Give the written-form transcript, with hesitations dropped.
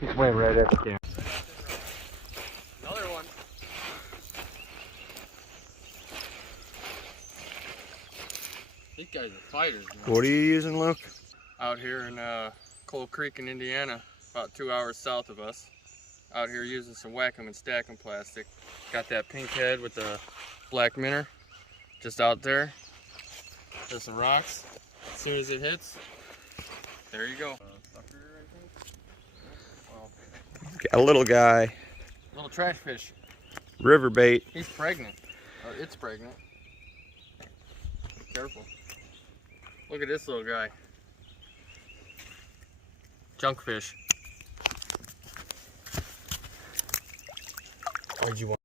He's swimming right at the camera. Another one. These guys are fighters, man. What are you using, Luke? Out here in Coal Creek in Indiana, about 2 hours south of us. Out here using some Whack-'em and Stack-'em plastic. Got that pink head with the black minnow just out there. There's some rocks. As soon as it hits, there you go. Sucker, I think. Well, Got a little guy. little trash fish. River bait. He's pregnant. Or it's pregnant. Careful. Look at this little guy. Junk fish. Where'd you want?